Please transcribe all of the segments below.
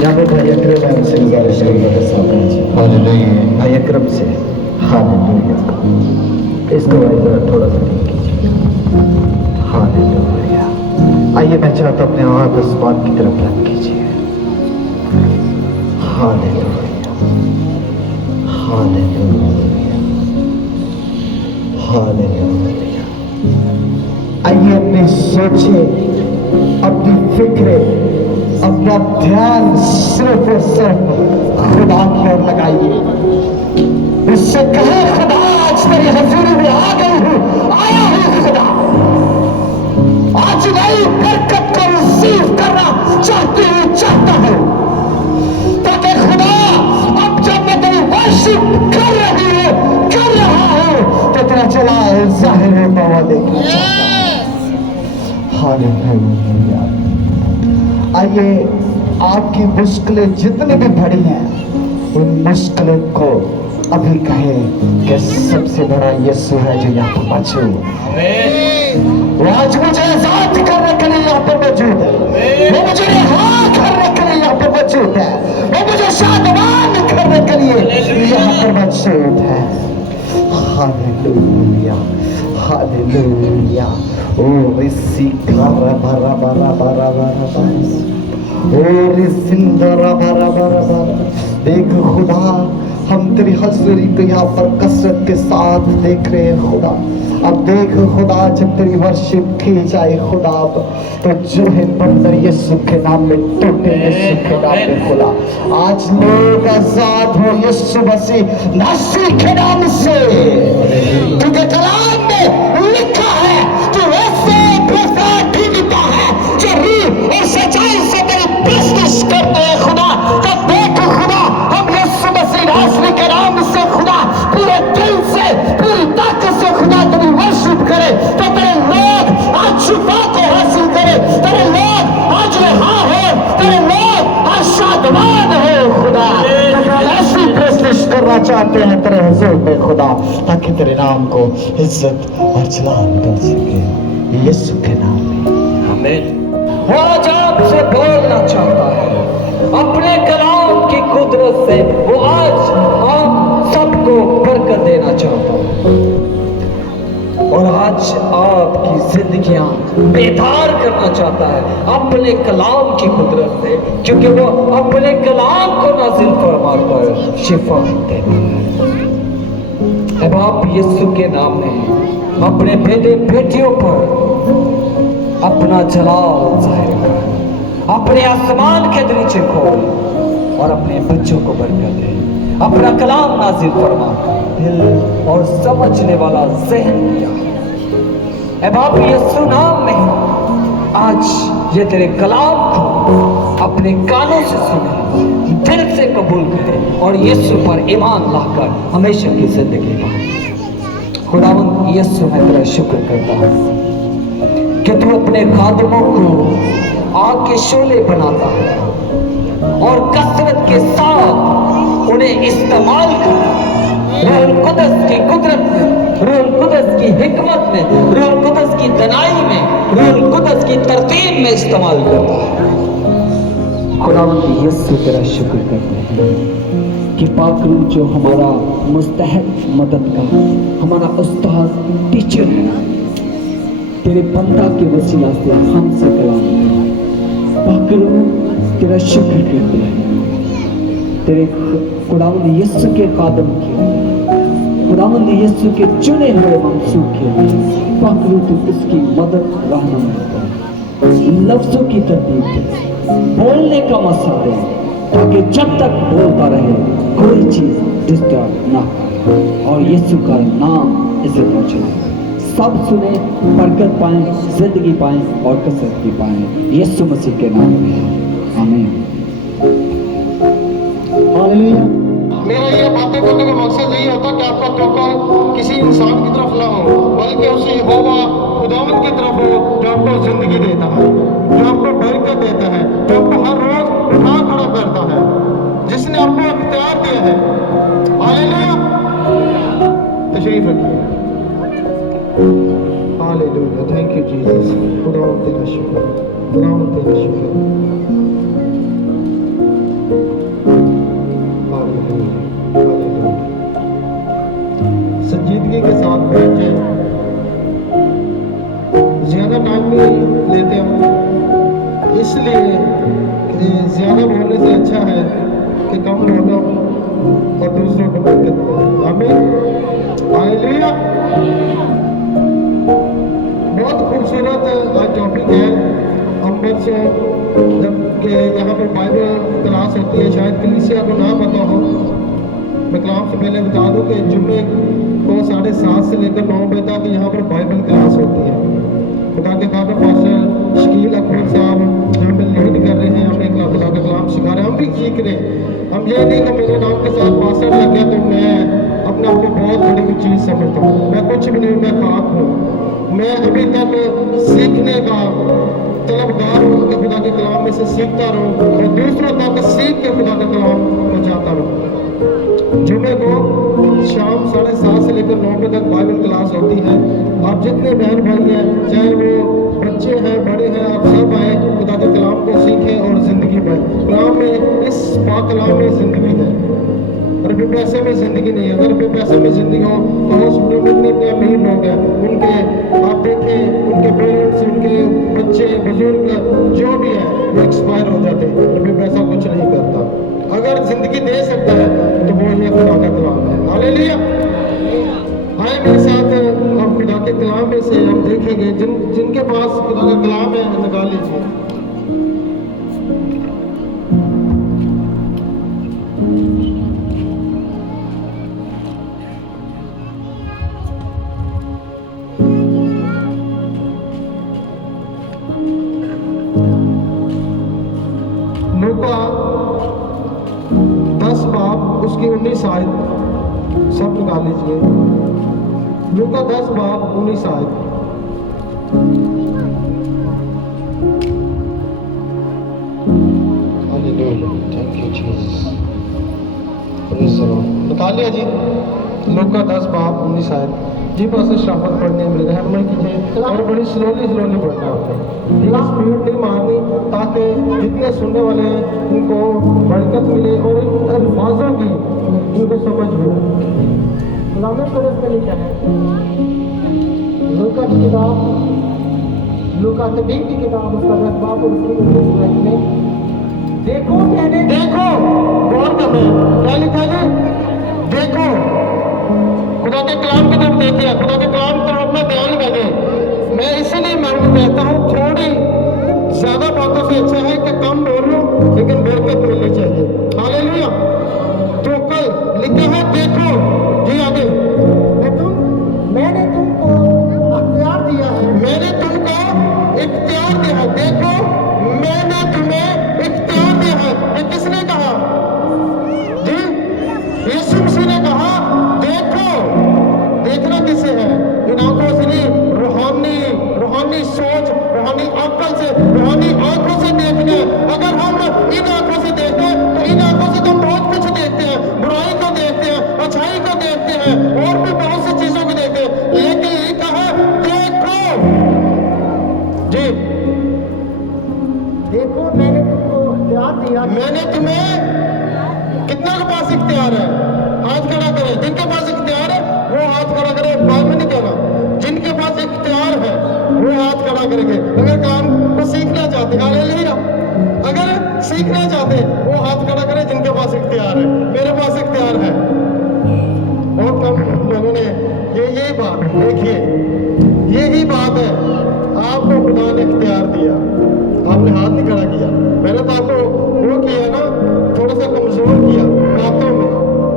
यहाँ पे भाई अकरम है, उनसे गुजारिश करूंगा कि साथ लीजिए। भाई अकरम से हालेलुया। इसको भाई जरा थोड़ा सा ठीक कीजिए। हालेलुया। आइए मैं चाहता हूं अपने हाथ आसमान की तरफ रख कीजिए। Hallelujah, hallelujah, hallelujah. आइए अपनी सोचे, अपनी फिक्रे, अपना ध्यान सिर्फ और सिर्फ खुदा की ओर लगाइए। उससे कहे खुदा आज तेरी हजूरी में आ गई हूं, आया हूं खुदा। आज नई बरकत को रिसीव करना चाहती हूं, चाहता हूं, ताकि खुदा अब जब मैं तेरी वर्शिप कर रही हूं, कर रहा हूं, तो तेरा जलाल जाहिर होता हुआ देखना चाहता हूं। हालेलुया। आइए आपकी मुश्किलें जितनी भी बड़ी हैं, उन मुश्किलों को अभी कहें कि सबसे बड़ा यीशु है जो यहाँ पर मौजूद है। वो आज मुझे आजाद करने के लिए यहाँ पर मौजूद है। वो मुझे रिहा करने के लिए यहाँ पर मौजूद है। वो मुझे शादमान करने के लिए यहाँ पर मौजूद है। Hallelujah, hallelujah. ओ रिसी कारा बारा बारा बारा बारा बारा, ओ रिसी बारा बारा बारा बारा। देख खुदा, हम तेरी हजूरी को यहाँ पर कसरत के साथ देख रहे हैं खुदा। अब देख खुदा, जब तेरी वर्शिप की जाए खुदा, तो जो है बंदर यीशु के नाम में टूटे, यीशु के नाम में खुला। आज लोग आजाद हो यीशु मसीह नासरी के नाम से, क्योंकि कलाम में लिखा है कि वैसे प्रसाद ढूंढता है जो रूह और सच्चाई से तेरी प्रस्तुत करते हैं खुदा। तब देख खुदा, हम यीशु मसीह नासरी के नाम से खुदा पूरे दिल से, पूरी ताकत से खुदा तेरी वर्शिप करे, तो तेरे लोग आज शिफा को हासिल करे, तेरे लोग आज रिहा हो, तेरे लोग आज शादमान हो खुदा। ऐसी प्रस्तुत करना चाहते हैं तेरे हुजूर में खुदा, ताकि तेरे नाम को इज्जत और जलाल कर सके यीशु के नाम में। आमीन। वो आज आपसे बोलना चाहता है अपने कलाम की कुदरत से। वो आज आप सबको बरकत देना चाहता है और आज आपकी जिंदगियां बेदार करना चाहता है अपने कलाम की कुदरत से, क्योंकि वो अपने कलाम को नाजिल फरमा कर शिफा देता है। अब आप यीशु के नाम में अपने बेटे बेटियों पर अपना जलाल जाहिर कर, अपने आसमान के दरीचे खोल और अपने बच्चों को बरकत दे। अपना कलाम नाजिल फरमा, दिल और समझने वाला ज़हन दिया है। अब आप यीशु नाम में आज ये तेरे कलाम को अपने कानों से सुने, दिल से कबूल करे और यीशु पर ईमान लाकर हमेशा की जिंदगी पाए। खुदावंद यीशु, मैं तेरा शुक्र करता हूँ कि तू अपने खादिमों को आग के शोले बनाता है और कसरत के साथ उन्हें इस्तेमाल कर रूह कुदस की कुदरत में, रूह कुदस की हिकमत में, रूह कुदस की दनाई में, रूह कुदस की तरतीब में इस्तेमाल करता है। खुदावंद यीशु तेरा शुक्र करते हैं कि पाक रूह जो हमारा मुस्तहक मदद का, हमारा उस्ताद टीचर है, तेरे बंदा के वसीला से हमसे कलाम पाक रूह तेरा शुक्र करते हैं। तेरे खुदावंद यीशु के खादम के, खुदावंद यीशु के चुने हुए मंसूब के पाक रूह तू इसकी मदद रहनुमाई, लफ्जों की तरतीब दे, बोलने का मौका दे, ताकि जब तक बोलता रहे कोई चीज डिस्टर्ब ना करे और यीशु का नाम इज्जत पहुंचे। सब सुने, बरकत पाएं, जिंदगी पाएं और कसरत भी पाएं, यीशु मसीह के नाम में आमीन। हालेलुया। मेरा ये बातें करने का मकसद यही होता कि आपका तवक्कुल किसी इंसान की तरफ ना हो, बल्कि उस यहोवा खुदावंद की तरफ हो, जो आपको जिंदगी देता है, जो आपको बरकत देता है, जो आपको हर रोज उठा खड़ा करता है, जिसने आपको अख्तियार दिया है। हालेलुया। तशरीफ रखिए। Hallelujah, thank you Jesus. खुदा तेरा शुक्र, खुदा तेरा शुक्र। Hallelujah, hallelujah. संजीदगी के साथ बैठ जाए, ज्यादा टाइम नहीं लेते हम, इसलिए कि ज्यादा बोलने से अच्छा है कि कम बोलो और दूसरों को बरकत दो। आमीन, हालेलुया। बहुत खूबसूरत आज टॉपिक है अंबर से, जबकि यहाँ पर बाइबल क्लास होती है। शायद कलीसिया को ना पता हो, मैं कलाम से पहले बता दूं कि जुम्मे को 7:30 से लेकर 9 बजे तक यहाँ पर बाइबल क्लास होती है। खुदा के फादर पास्टर शकील अकबर साहब यहाँ पे लीड कर रहे हैं, हमें खुदा का कलाम सिखा रहे हैं, हम भी सीख रहे हैं। हम ये नहीं कि मेरे नाम के साथ पास्टर लग गया तो मैं अपने आप को बहुत बड़ी चीज़ समझता हूँ। मैं कुछ भी नहीं, मैं खाक हूँ। मैं अभी तक सीखने का तलबगार हूँ कि खुदा के कलाम में से सीखता रहूँ और दूसरों तक सीख के खुदा का कलाम पहुँचाता रहूँ। जुमे को शाम 7:30 से लेकर 9 बजे तक बाइबल क्लास होती है। आप जितने बहन भाई हैं, चाहे वो बच्चे हैं बड़े हैं, आप सब आए खुदा के कलाम को सीखें और जिंदगी पाएं। कलाम में, इस पाक कलाम में जिंदगी है, रुपये पैसे में जिंदगी नहीं है। अगर रुपये पैसे में जिंदगी हो तो हॉस्पिटल में इतने अमीर लोग हैं, उनके आप देखें, उनके पेरेंट्स, उनके बच्चे बुजुर्ग जो भी है वो एक्सपायर हो जाते हैं। रुपये पैसा कुछ नहीं करता। अगर जिंदगी दे सकता है तो वो ये खुदा का कलाम है। हालेलुया। आए मेरे साथ हम खुदा के कलाम में से हम देखेंगे, जिनके पास खुदा का कलाम है निकाल लीजिए। लूका 10 बाब उसकी 19 आयत सब निकाल लीजिए। लूका 10 बाब 19 आयत। थैंक यू जीसस, निकाल लिया जी। लूका 10 बाब 19 आयत। जी बस शराफत पढ़ने में रहमत कीजिए और बड़ी स्लोली पढ़ना होता है, ठीक है, स्पीड नहीं मारनी, ताकि जितने सुनने वाले हैं उनको बरकत मिले और इन अल्फाजों की उनको समझ मिले। गुलाम शरीफ में लिखा है, लूका की किताब, लूका तबीब की किताब, उसका 10 बाब और उसकी 19 आयत में देखो, मैंने देखो, गौर करना, क्या लिखा है? देखो, खुदा के कलाम की तरफ देखते हैं, खुदा के कलाम की तरफ अपना ध्यान लगे। मैं इसीलिए मैं कहता हूँ, थोड़ी ज्यादा बातों से अच्छा है कि कम बोल लो लेकिन बरकत मिलनी चाहिए। हालेलुया। तो कल लिखा है देखो, जी आगे, मैंने तुमको इख्तियार दिया है, मैंने तुमको इख्तियार दिया है। देखो, मैंने तुम्हें इख्तियार दिया है। ये किसने कहा जी? यीशु मसीह ने कहा। देखना किसे है? इन आंखों से नहीं, रूहानी सोच, रूहानी अक्ल से, रूहानी आंखों से देखना है। अगर हम इन आंखों से देखते हैं तो इन आंखों से तो बहुत कुछ देखते हैं, बुराई को देखते हैं, अच्छाई को देखते हैं और भी बहुत सी चीजों को देखते हैं, लेकिन लिखा है देखो जी, देखो मैंने तुमको इख्तियार दिया। मैंने तुम्हें, कितना के पास इख्तियार है? हाथ खड़ा करें जिनके पास इख्तियार है, वो हाथ खड़ा करें। बाद में नहीं कहना, जिनके पास इख्तियार है वो हाथ खड़ा करेंगे। अगर काम को सीखना चाहते, हालेलुया, अगर सीखना चाहते वो हाथ खड़ा करें जिनके पास इख्तियार है। मेरे पास इख्तियार है। बहुत कम लोगों ने यही बात, देखिए यही बात है, आपको खुदा ने इख्तियार दिया, आपने हाथ नहीं खड़ा किया। मैंने तो आपको वो किया ना, थोड़ा सा कमजोर किया बातों में।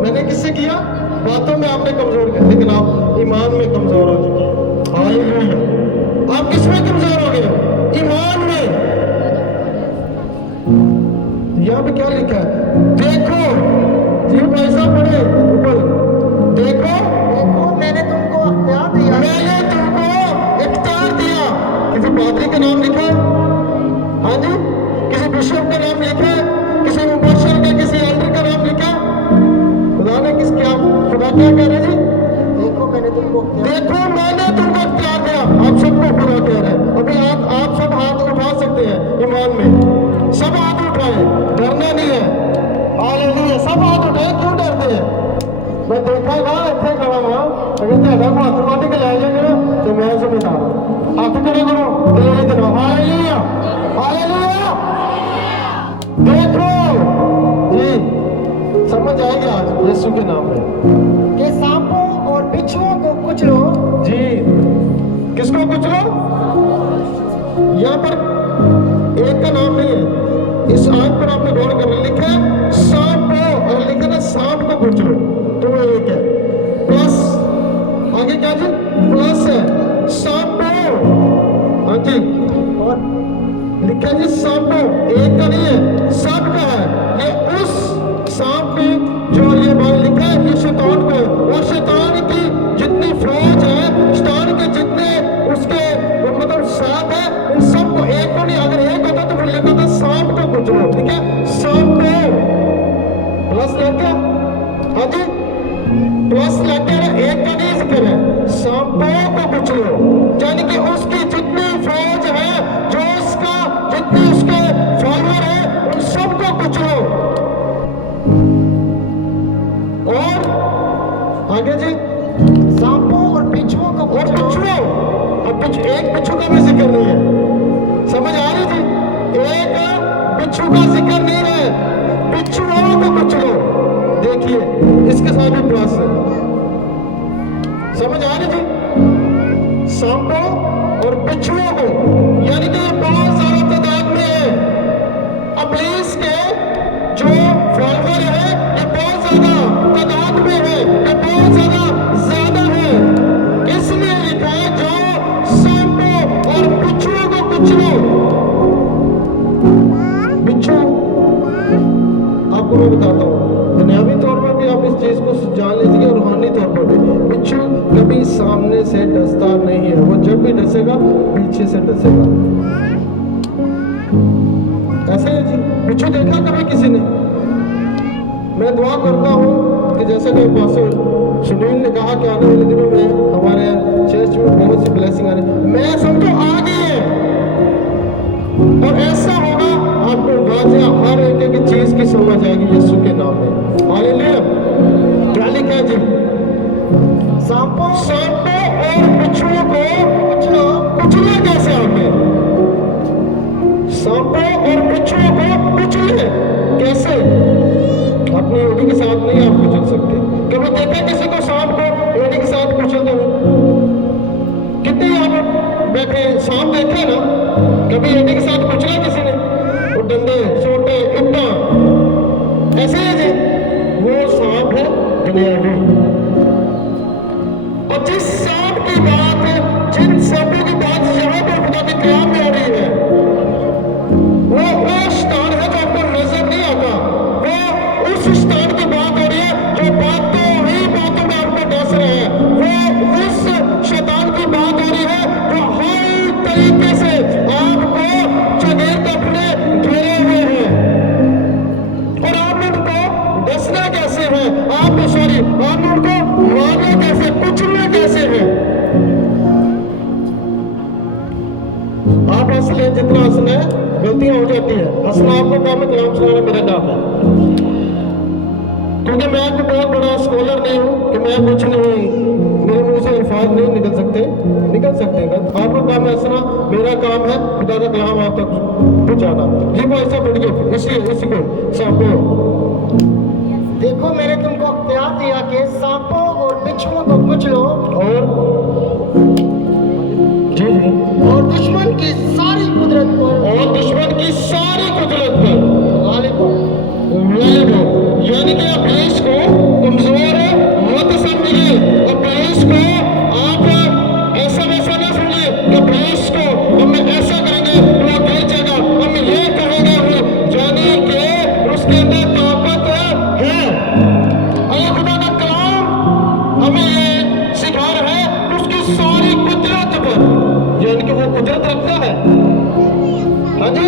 मैंने किससे किया? बातों में आपने कमजोर किया, लेकिन आप ईमान में कमजोर हो चुके हैं। हालेलुया। आप किस में कमजोर हो गए? ईमान में। यहाँ पे क्या लिखा है? देखो जी, पैसा पड़े ऊपर, देखो, देखो मैंने तुमको इख्तियार दिया, मैंने तुमको इख्तियार दिया। किसी पादरी का नाम लिखा? हाँ जी, किसी बिशप का नाम लिखा, किसी मुबशर का, किसी एल्डर का नाम लिखा? खुदा ने किसके, आप खुदा क्या कह रहे हैं? देखो मैंने तुमको इख्तियार दिया। आप सब किसको कुचलो? यहाँ पर एक का नाम नहीं है, इस आयत पर आपने गौर करना। लिखा है सांप को, और लिखा ना सांप को कुचलो, तो वो एक है। प्लस आगे क्या जी? प्लस है सांप को, हाँ जी, और लिखा जी सांप को, एक का नहीं है, सब का है। ये उस सांप की जो ये बात लिखा है, ये शैतान को, और शैतान की जितनी फौज है, शैतान के जितने उसके मतलब सांप है, उन सबको, एक को नहीं, अगर एक होता तो फिर लिखा था सांप को कुचलो, ठीक है? सांप को प्लस लग गया, हाँ जी, प्लस लग गया, एक का नहीं जिक्र है, सांपों को कुचलो, यानी कि उसकी जितनी फौज है, जो उसका जितने उसके फॉलोअर है, उन सबको कुचलो। और आगे जी, सांपों और बिच्छुओं को, और बिच्छुओं, अब एक बिच्छू का भी जिक्र नहीं है, समझ आ रही जी? एक बिच्छू का जिक्र नहीं है, बिच्छुओं को कुचलो। देखिए इसके साथ भी प्लस है, समझ आ रही जी? सांपों और बिच्छुओं को, यानी कि बहुत ज्यादा तादाद में है। इब्लीस के जो फॉलोअर है, ये बहुत ज्यादा तादाद में है, ये बहुत ज्यादा है। इसलिए लिखा है जो सांपों और बिच्छुओं को कुचलो। बिच्छू आपको मैं बताता हूँ, दुनियावी तौर पर भी आप इस चीज को जान लीजिए, और रूहानी तौर पर भी। बिच्छू कभी सामने से डसता नहीं है, वो जब भी डसेगा पीछे से डसेगा। ऐसे है जी, बिच्छू देखा कभी किसी ने? मैं दुआ करता हूँ कि जैसा कि पास्टर सुनील ने कहा कि आने वाले दिनों में हमारे चर्च में बहुत सी ब्लेसिंग आ रही, मैं समझो आ गई है, और ऐसा होगा आपको वाजिया हर एक चीज की समझ आएगी यीशु के नाम में। हालेलुया। क्या लिखा है जी? सांपों और बिच्छुओं को कुचले कैसे आपने? सांपों और बिच्छुओं को कुचले कैसे? अपनी एड़ी के साथ नहीं आप कुचल सकते। कभी देखा किसी को सांप को एड़ी के साथ कुचलते हुए? कितने आप बैठे सांप देखे ना, कभी एड़ी के साथ कुचला किसी ने? वो डंडे, सोटे, इट्टा, ऐसे है जी, वो सांप है दुनियावी। और जिस सांप की बात, जिन सांपों की बात यहाँ पर खुदा के कलाम में हो रही है, वो शैतान है जो आपको नजर नहीं आता। वो उस शैतान की बात हो रही है जो बातों ही बातों में आपको डस रहा है। वो उस शैतान की बात हो रही है जो हर तरीके से आपको चगेर अपने घेरे हुए हैं, और आप उनको डसना कैसे है, आप उनको मारना कैसे, कुचलना कैसे है? आप हंस लें जितना हंसना है, गलतियां हो जाती है, हंसना आपका काम है, कलाम सुनाना मेरा काम है। क्योंकि मैं कोई बहुत बड़ा स्कॉलर नहीं हूँ कि मैं कुछ नहीं, मेरे मुंह से अल्फाज नहीं निकल सकते आपका काम है हंसना, मेरा काम है खुदा का कलाम आप तक पहुंचाना। ये वो ऐसा बढ़ गया, इसी को सांपों, देखो मैंने तुमको अख्तियार दिया कि सांपों और बिच्छुओं को कुचलो, जी और दुश्मन की सारी कुदरत पर गालिब हो। यानी कि इब्लीस को कमजोर मत समझिए, इब्लीस को आप ऐसा वैसा ना समझिए कि इब्लीस को हम ऐसा करेंगे वो गिर जाएगा, हम ये कहेंगे यानी कि उसके अंदर ताकत है। अल्लाह खुदा का कलाम हमें ये सिखा रहा है कि उसकी सारी कुदरत पर, यानी कि वो कुदरत रखता है, हाँ जी,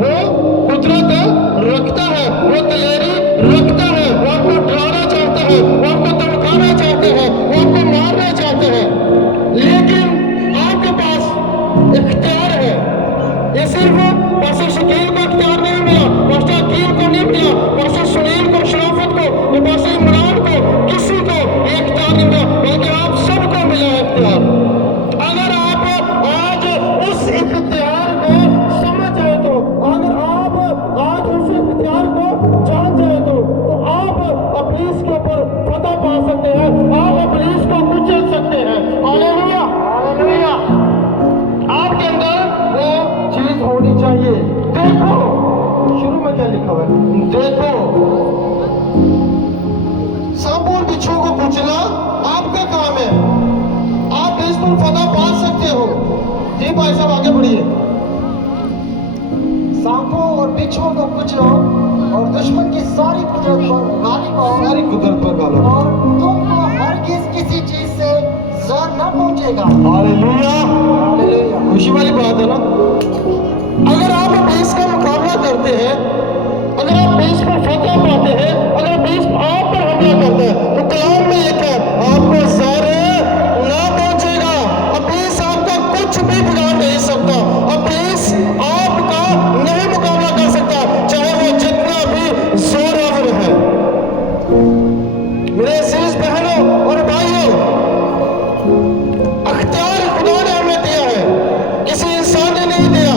वो कुदरत रखता है, वो दिलेरी रखता है, वो आपको डराना चाहता है, वो आपको धमकाना चाहते हैं, वो आपको मारना चाहते हैं, लेकिन आपके पास इख्तियार है। ये सिर्फ पास्टर शकील को इख्तियार नहीं मिला, पास्टर अकील को नहीं मिला, पास्टर सुनील को, शराफत को, या पास्टर इमरान को, किसी को ये इख्तियार नहीं मिला, बल्कि आप सबको मिला इख्तियार। अगर आप आज उस इख्तियार को समझ जाए तो, अगर आप आज उस इख्तियार को जान जाए तो आप इब्लीस के ऊपर फतह पा सकते हैं, आप इब्लीस को कुचल सकते हैं। हालेलुया। तुम फतह पा सकते हो। जी भाई साहब आगे बढ़िए। सांपों और बिच्छुओं को कुचलो और दुश्मन की सारी कुदरत पर गालिब आओ, सारी कुदरत पर गालिब आओ। और तुमको हरगिज किसी चीज से ज़र न पहुंचेगा। हालेलुया। हालेलुया। खुशी वाली बात है ना। अगर आप 20 का मुकाबला करते हैं, अगर आप 20 पर फतह पाते हैं, अगर 20 आप पर हमला करते हैं, तो कलाम में लिखा है आपको ज़र ना पहुंचेगा। अब 20 आपका कुछ भी बिगाड़ नहीं सकता। अब 20 आपका नहीं मुकाबला कर सकता, चाहे वो जितना भी जोरावर है। मेरे अजीज बहनों और भाइयों, अख्तियार खुदा ने हमें दिया है, किसी इंसान ने नहीं दिया।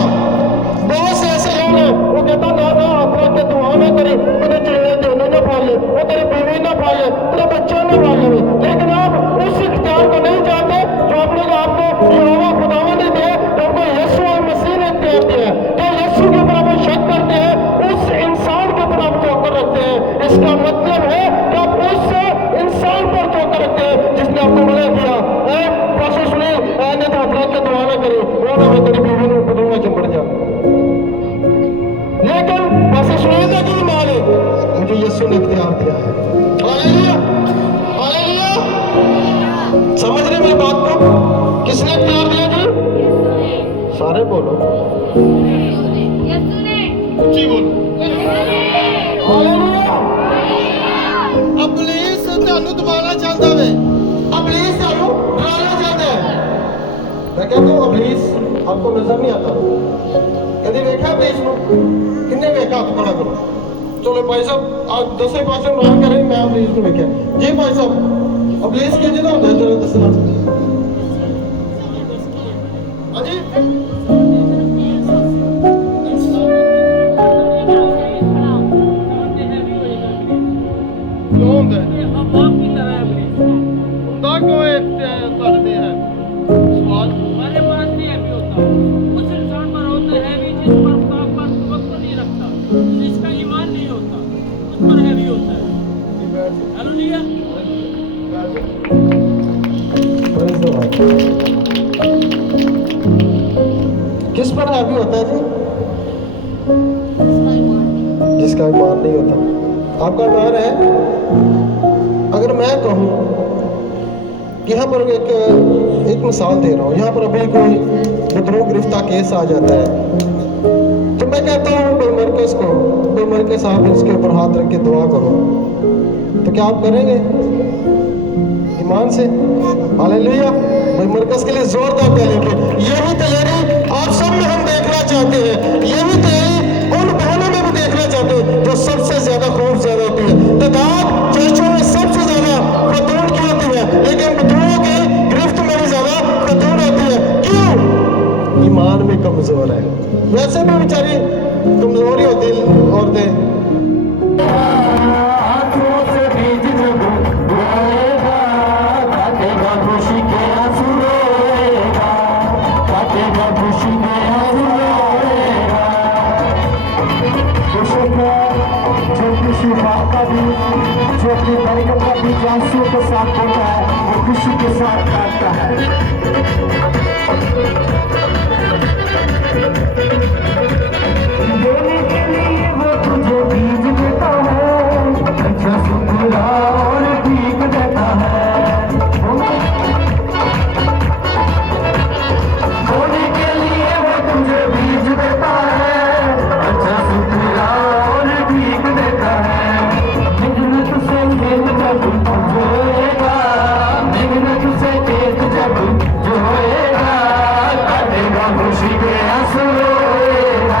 बहुत से ऐसे लोग हैं, वो कहता ना ना अपना के दुआ ना करे, तेरे चेहरे दोनों ना पाले, वो तेरी बीवी ना पाले, तेरे बच्चा ना पाले। लेकिन आप उस इख्तियार को नहीं जानते जो अपने को आपको यहोवा खुदावा ने दिया, जो आपको यीशु और मसीह ने इख्तियार दिया है। जो यीशु के ऊपर आप शक करते हैं, उस इंसान के ऊपर आप तवक्कुल रखते हैं। इसका मतलब है कि आप उस इंसान पर तवक्कुल रखते हैं जिसने आपको मना किया। प्रोसेस में आने तो अपराध का दुआ ना करे, वो ना मैं तेरी बीवी ने खुदावा चिंबड़ जा। लेकिन प्रोसेस में था कि मालिक मुझे यीशु ने इख्तियार दिया है। Hallelujah, hallelujah. समझ रहे मेरी बात को? किसने इख्तियार दिया जी? सारे बोलो, ऊंची बोलो। हालेलुया। अबलीस ਤੁਹਾਨੂੰ ਦਬਾਣਾ ਚਾਹੁੰਦਾ ਵੇ, अबलीस ਤੁਹਾਨੂੰ डराना चाहता है। मैं कहता हूँ अबलीस आपको नजर नहीं आता, कभी देखा अबलीस को? किन्ने देखा? हाथ खड़ा करो। चलो भाई साहब आज 10 पासे नाम करें, मैं अबलीस को देखा जी। भाई साहब अबलीस के जिदा होता है जरा दसना। हाँ जी, क्यों होता है? ਹੁੰਦਾ क्यों है करते हैं? सवाल हमारे पास नहीं हैवी होता, उस इंसान पर होता है भी जिस पर खुदा पर तवक्कुल नहीं रखता, जिसका ईमान नहीं होता, उस पर हैवी होता है। हालेलुया। किस पर हैवी होता है जी? जिसका ईमान नहीं होता। आपका ईमान है? अगर मैं कहूँ यहाँ पर एक मिसाल दे रहा हूँ, यहाँ पर अभी कोई बदरू गिरफ्तार केस आ जाता है, तो मैं कहता हूँ बेमरकज को, बेमरकज आप इसके ऊपर हाथ रख के दुआ करो, तो क्या आप करेंगे ईमान से? हालेलुया। बेमरकज के लिए जोरदार ताली के। यही तैयारी आप सब में हम देखना चाहते हैं, यही तैयारी उन बहनों में भी देखना चाहते हैं जो सबसे ज्यादा खौफ ज्यादा होती है। तादाद चर्चों में सबसे ज्यादा खतून की होती है, लेकिन बदरुओं की गिरफ्त में भी ज्यादा खतून होती है। क्यों? ईमान में कमजोर है। वैसे भी बेचारी कमजोर ही होती औरतें। जो अपनी बरकत का भी आंसू के साथ होता है, वो खुशी के साथ काटता है। देने के लिए वो तुझे बीज देता है, अच्छा सुखला और भीग देता है। बोने के लिए वो तुझे बीज देता है, अच्छा सुखला और भीग देता है। जोएगा मेहनत से खेत जब जोएगा, काटेगा खुशी के आंसू रोएगा।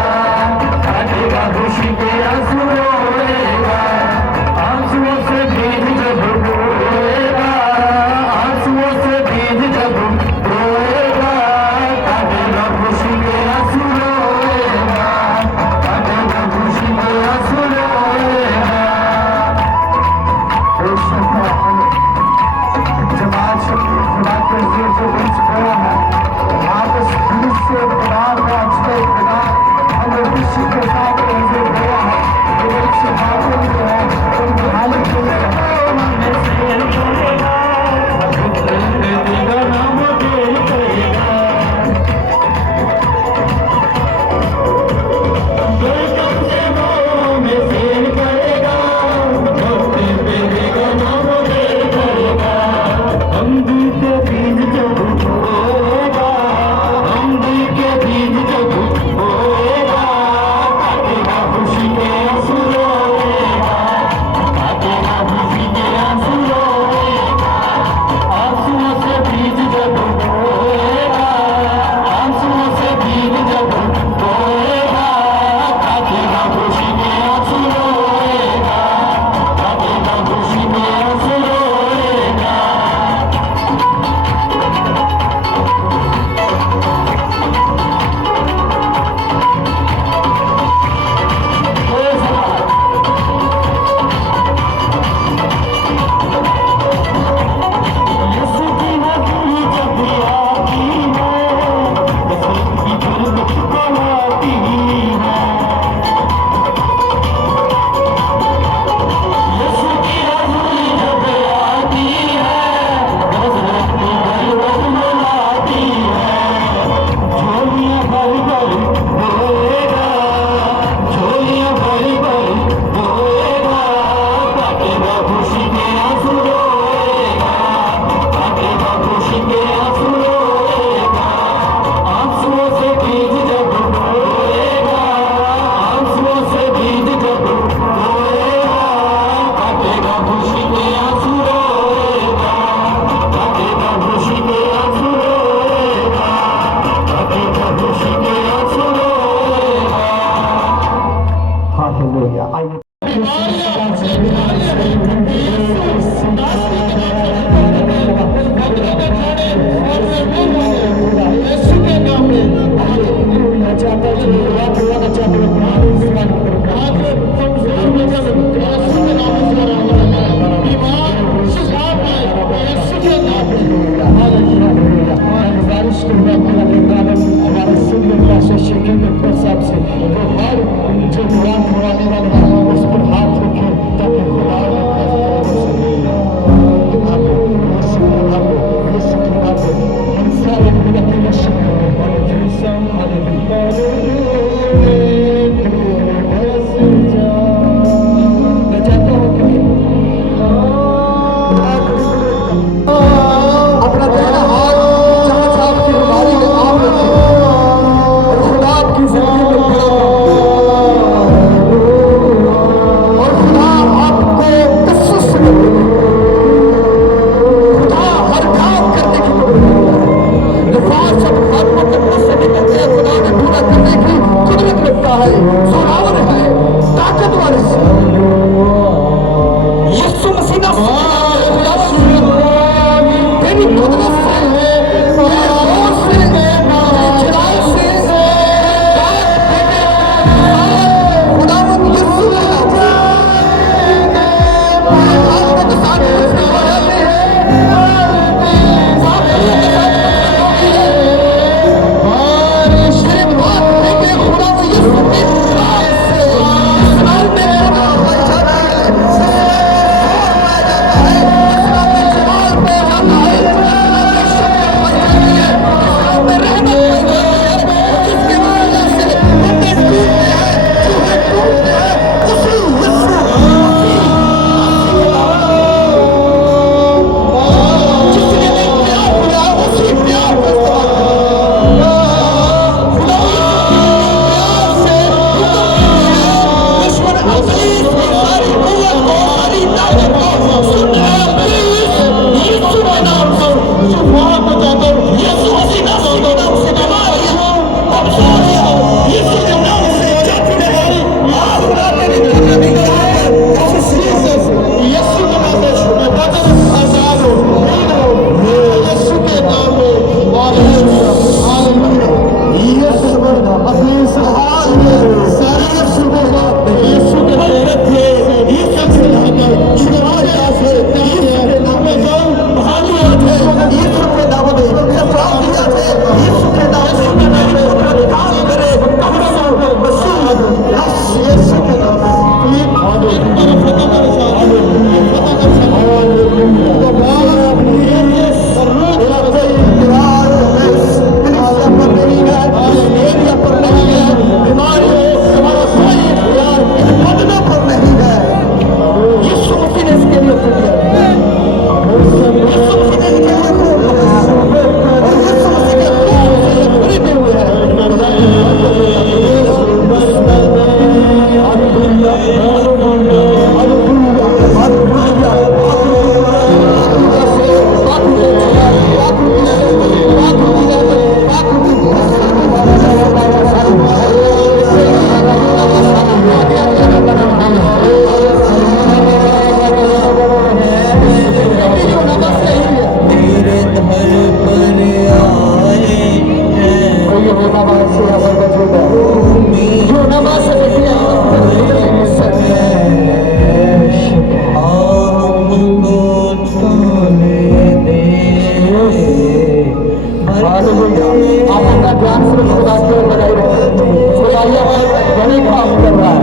आप अपना ध्यान सिर्फ खुदा की ओर लगाए रखें। खुदा यहाँ बड़े काम कर रहा है।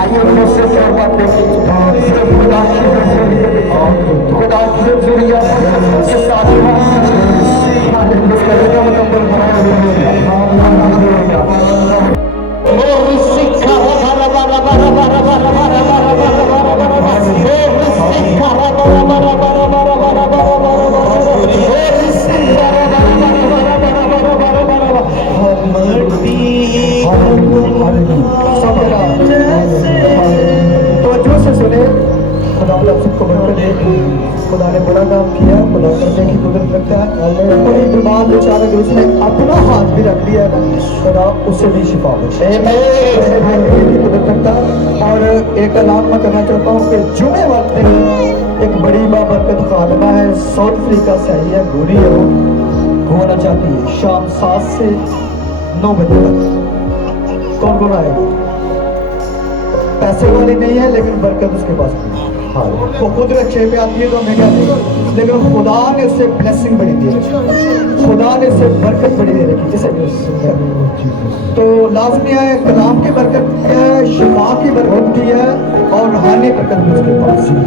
आइए मुझसे क्या बात देखिए खुदा की जरिया के साथ खुदा ने बड़ा काम किया, खुदा करने की कुदरत रखता है। कोई बीमार बेचारा कि उसने अपना हाथ भी रख लिया है, खुदा उससे भी शिफा कुदरत रखता है। और एक ऐलान मैं करना चाहता हूँ कि जुमे वक्त एक बड़ी बाबरकत खादमा है, साउथ अफ्रीका से आई है, गोरी है, वो होना चाहती है शाम 7 से 9 बजे तक। कौन कौन आएगा? पैसे वाली नहीं है लेकिन बरकत उसके पास नहीं है। वो खुद रक्षे पे आती है तो हमें क्या देगा, लेकिन खुदा ने उससे ब्लेसिंग बड़ी दे रखी, खुदा ने उससे बरकत बड़ी दे रखी। जैसे तो लाजमी है कलाम की बरकत है, शिफा की बरकत भी है और रूहानी बरकत भी उसके पास है।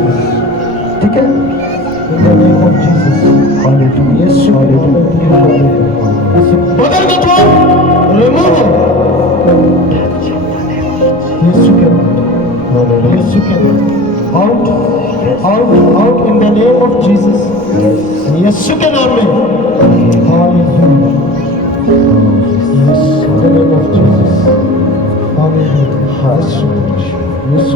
ठीक है, बदल के जो रिमूव यीशु के out in the name of Jesus, यीशु के नाम में। Hallelujah. Yes, in the name of Jesus. Hallelujah. Yes,